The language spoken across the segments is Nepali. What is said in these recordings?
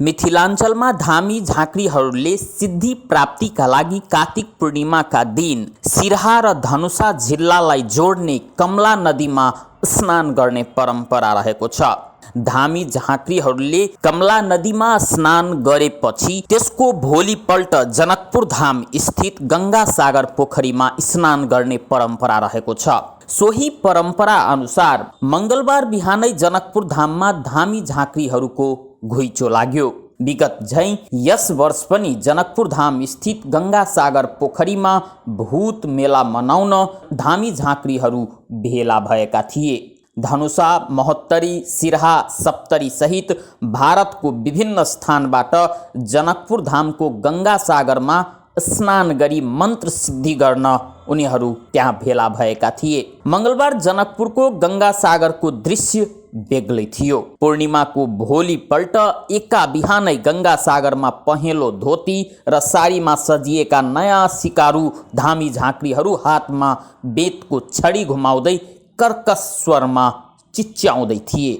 मिथिलाञ्चलमा धामी झाँक्रीहरूले सिद्धि प्राप्तिका लागि कार्तिक पूर्णिमाका दिन सिरहा र धनुषा जिल्लालाई जोड्ने कमला नदीमा स्नान गर्ने परम्परा रहेको छ। धामी झाँक्रीहरूले कमला नदीमा स्नान गरेपछि त्यसको भोलिपल्ट जनकपुर धाम स्थित गंगा सागर पोखरीमा स्नान गर्ने परम्परा रहेको छ। सोही परम्परा अनुसार मंगलबार बिहानै जनकपुर धाममा धामी झाँक्रीहरूको घुइँचो लाग्यो। विगत झैं यस वर्ष पनि जनकपुर धाम स्थित गंगा सागर पोखरीमा भूत मेला मनाउन धामी झाँक्रीहरू भेला भएका थिए। धनुषा, महोत्तरी, सिरहा, सप्तरी सहित भारतको विभिन्न स्थानबाट जनकपुर धामको गंगा सागरमा स्नान गरी मन्त्र सिद्धि गर्न उनीहरू त्यहाँ भेला भएका थिए। मंगलबार जनकपुरको गंगा सागरको दृश्य बेग्लै थियो। पूर्णिमाको भोलिपल्ट एका बिहानै गंगा सागरमा पहेँलो धोती र साडीमा सजिएका नयाँ सिकारु धामी झाँक्रीहरू हातमा बेतको छडी घुमाउँदै कर्कश स्वरमा चिच्याउँदै थिए।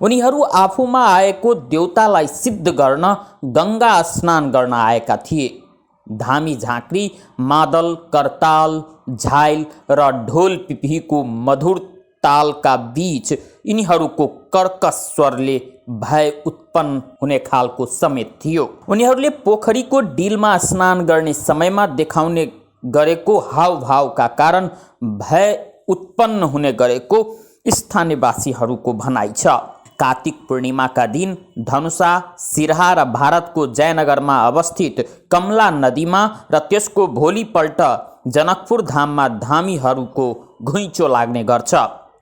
उनीहरू आफूमा आएको देवतालाई सिद्ध गर्न गंगा स्नान गर्न आएका थिए। धामी झाँक्री मादल, करताल, झाइल र ढोल पिपीको मधुर तालका बीच यिनीहरूको कर्कश स्वरले भय उत्पन्न हुने खालको समेत थियो। उनीहरूले पोखरीको डिलमा स्नान गर्ने समयमा देखाउने गरेको हावभावका कारण भय उत्पन्न हुने गरेको स्थानीयवासीहरूको भनाइ छ। कार्तिक पूर्णिमाका दिन धनुषा, सिरहा र भारतको जयनगरमा अवस्थित कमला नदीमा र त्यसको भोलिपल्ट जनकपुर धाममा धामीहरूको घुइँचो लाग्ने गर्छ।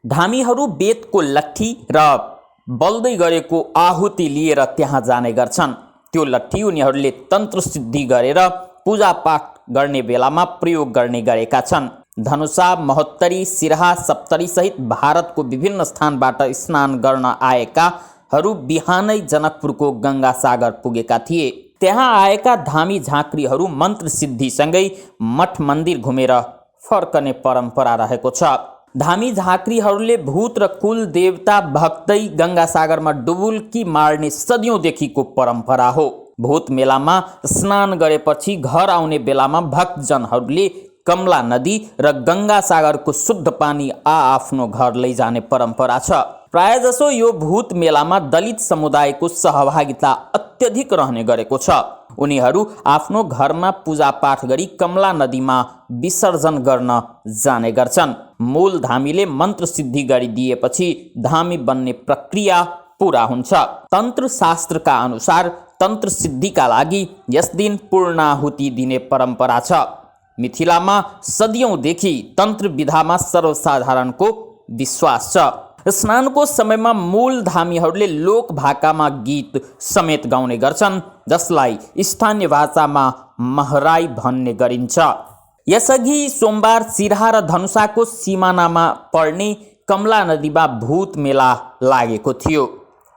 धामीहरू बेतको लट्ठी र बल्दै गरेको आहुति लिएर त्यहाँ जाने गर्छन्। त्यो लट्ठी उनीहरूले तन्त्र सिद्धि गरेर पूजापाठ गर्ने बेलामा प्रयोग गर्ने गरेका छन्। धनुषा, महोत्तरी, सिरहा, सप्तरी सहित भारतको विभिन्न स्थानबाट स्नान गर्न आएकाहरू बिहानै जनकपुरको गंगा सागर पुगेका थिए। त्यहाँ आएका धामी झाँक्रीहरू मन्त्र सिद्धिसँगै मठ मन्दिर घुमेर फर्कने परम्परा रहेको छ। धामी झाँक्रीहरूले भूत र कुल देवता भक्तै गङ्गासागरमा डुबुल्की मार्ने सदियौँदेखिको परम्परा हो। भूत मेलामा स्नान गरेपछि घर आउने बेलामा भक्तजनहरूले कमला नदी र गङ्गासागरको शुद्ध पानी आफ्नो घर लैजाने परम्परा छ। प्रायजसो यो भूत मेलामा दलित समुदायको सहभागिता अत्यधिक रहने गरेको छ। उनीहरू आफ्नो घरमा पूजापाठ गरी कमला नदीमा विसर्जन गर्न जाने गर्छन्। मूल धामीले मन्त्र सिद्धि गरिदिएपछि धामी बन्ने प्रक्रिया पूरा हुन्छ। तन्त्र शास्त्रका अनुसार तन्त्र सिद्धिका लागि यस दिन पूर्णाहुति दिने परम्परा छ। मिथिलामा सदियौँदेखि तन्त्र विधामा सर्वसाधारणको विश्वास छ। स्नानको समयमा मूल धामीहरूले लोक भाकामा गीत समेत गाउने गर्छन्, जसलाई स्थानीय भाषामा महराई भन्ने गरिन्छ। यसअघि सोमबार सिरहा र धनुषाको सिमानामा पर्ने कमला नदीमा भूत मेला लागेको थियो।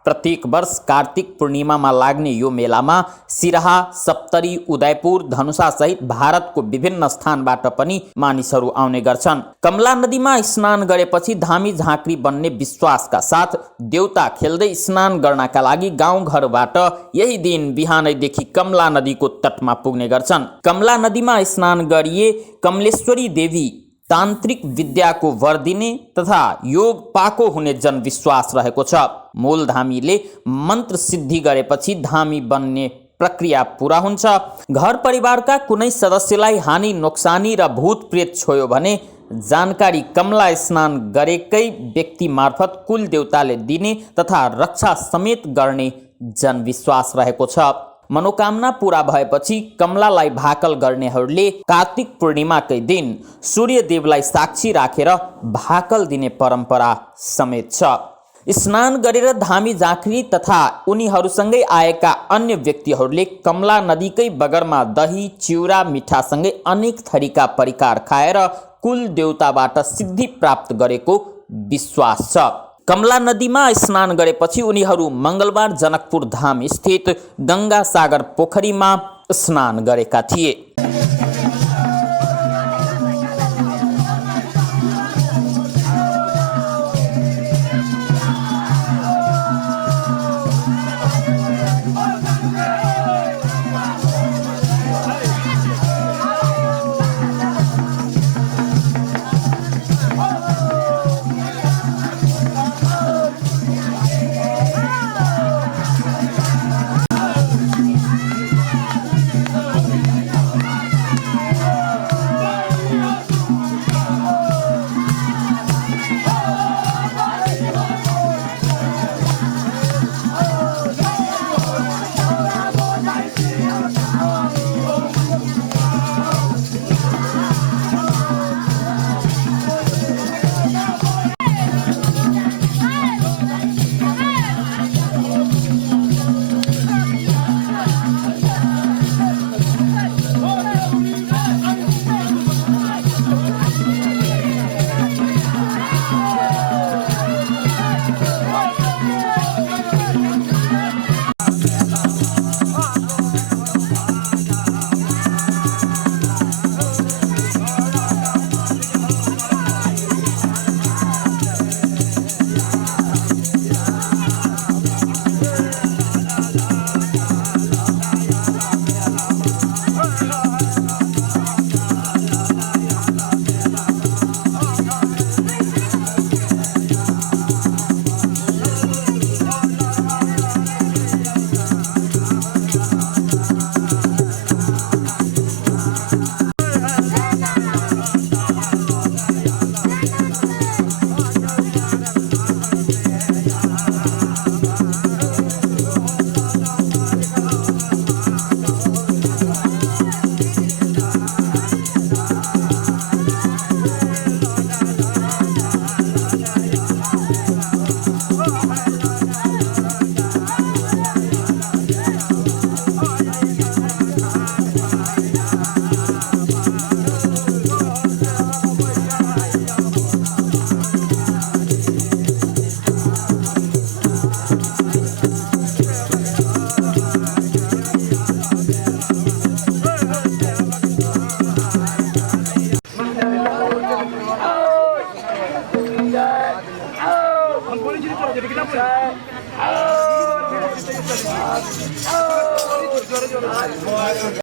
प्रत्येक वर्ष कार्तिक पूर्णिमामा लाग्ने यो मेलामा सिरहा, सप्तरी, उदयपुर, धनुषा सहित भारतको विभिन्न स्थानबाट पनि मानिसहरू आउने गर्छन्। कमला नदीमा स्नान गरेपछि धामी झाँक्री बन्ने विश्वासका साथ देउता खेल्दै स्नान गर्नका लागि गाउँघरबाट यही दिन बिहानैदेखि कमला नदीको तटमा पुग्ने गर्छन्। कमला नदीमा स्नान गरिए कमलेश्वरी देवी तान्त्रिक विद्याको वर दिने तथा योग पाको हुने जनविश्वास रहेको छ। मूल धामीले मन्त्र सिद्धि गरेपछि धामी बन्ने प्रक्रिया पूरा हुन्छ। घर परिवारका कुनै सदस्यलाई हानि नोक्सानी र भूत प्रेत छोयो भने जानकारी कमला स्नान गरेकै व्यक्ति मार्फत कुल देवताले दिने तथा रक्षा समेत गर्ने जनविश्वास रहेको छ। मनोकामना पूरा भएपछि कमलालाई भाकल गर्नेहरूले कार्तिक पूर्णिमाकै दिन सूर्यदेवलाई साक्षी राखेर भाकल दिने परम्परा समेत छ। स्नान गरेर धामी झाँक्री तथा उनीहरूसँगै आएका अन्य व्यक्तिहरूले कमला नदीकै बगरमा दही, चिउरा, मिठासँगै अनेक थरीका परिकार खाएर कुल देवताबाट सिद्धि प्राप्त गरेको विश्वास छ। कमला नदीमा स्नान गरेपछि उनीहरू मङ्गलबार जनकपुर धाम स्थित गङ्गासागर पोखरीमा स्नान गरेका थिए।